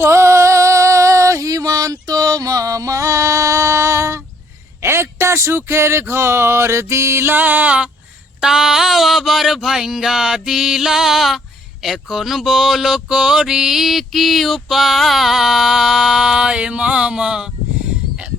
ও হিমান্ত মামা, একটা সুখের ঘর দিলা, তাও আবার ভাঙ্গা দিলা। এখন বলো করি কি উপায় মামা,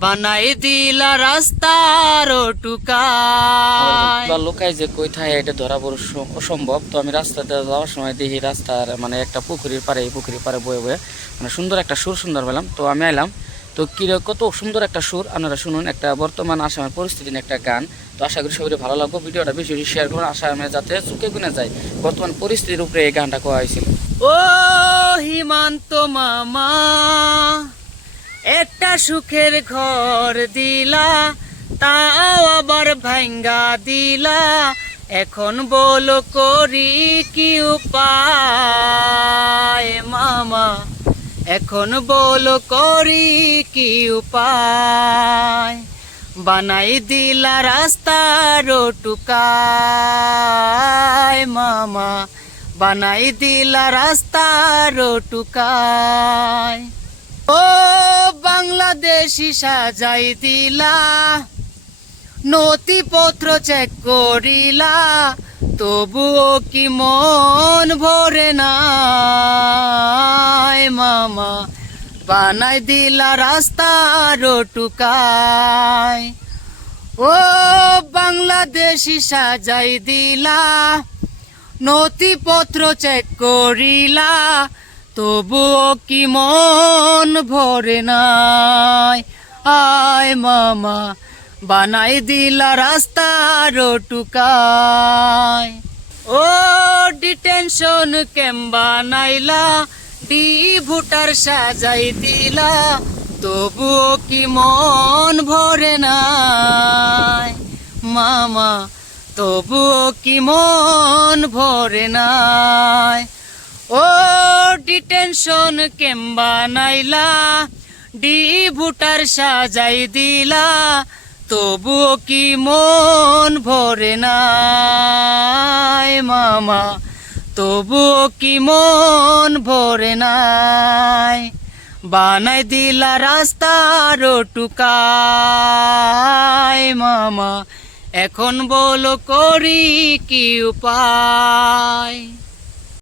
বানাই দিলা রাস্তার টুকায়। লোকায় যে কোথায় এটা ধরা বড় অসম্ভব। তো আমি রাস্তাতে যাওয়ার সময় দেখি রাস্তার মানে একটা পুকুরের পাড়ে, এই পুকুরের পাড়ে বয়ে বয়ে মানে সুন্দর একটা সুর সুন্দর পেলাম। তো আমি আইলাম, তো কত সুন্দর একটা সুর, আপনারা শুনুন। একটা বর্তমান আসামের পরিস্থিতি নিয়ে একটা গান। তো আশা করি সবাই ভালো লাগবে। ভিডিওটা বেশি বেশি শেয়ার করুন, আসামে যাতে চুকে গুনে যায় বর্তমান পরিস্থিতির উপরে এই গানটা কোয়া হয়েছিল। ও হিমান্ত মামা, একটা সুখের ঘর দিলা, তাও আবার ভাঙ্গা দিলা। এখন বলো করি কি উপায় মামা, এখন বলো করি কি উপায়। বানাই দিলা রাস্তার টুকায় মামা, বানাই দিলা রাস্তার টুকায়। ও বাংলাদেশি সাজাই দিলা, নথিপত্র চেক করিলা, তবুও কি মন ভরে নাই মামা, বানাই দিলা রাস্তার টুকায়। ও বাংলাদেশি সাজাই দিলা, নথিপত্র চেক করিলা, তবুও কি মন ভরে নাই। আয় মামা, বানাই দিলা রাস্তার টুকায়। ও ডিটেনশন ক্যাম্প বানাইলা, ডি ভোটার সাজাই দিলা, তবুও কি মন ভরে নাই মামা, তবুও কি মন ভরে নাই। ও ডিটেনশন ক্যাম্প বানাইলা, ডি ভোটার সাজাই দিলা, তবুও কি মন ভরে নাই মামা, তবুও কি মন ভরে নাই। বানাই দিলা রাস্তার টুকায় মামা, এখন বলো করি কি উপায়।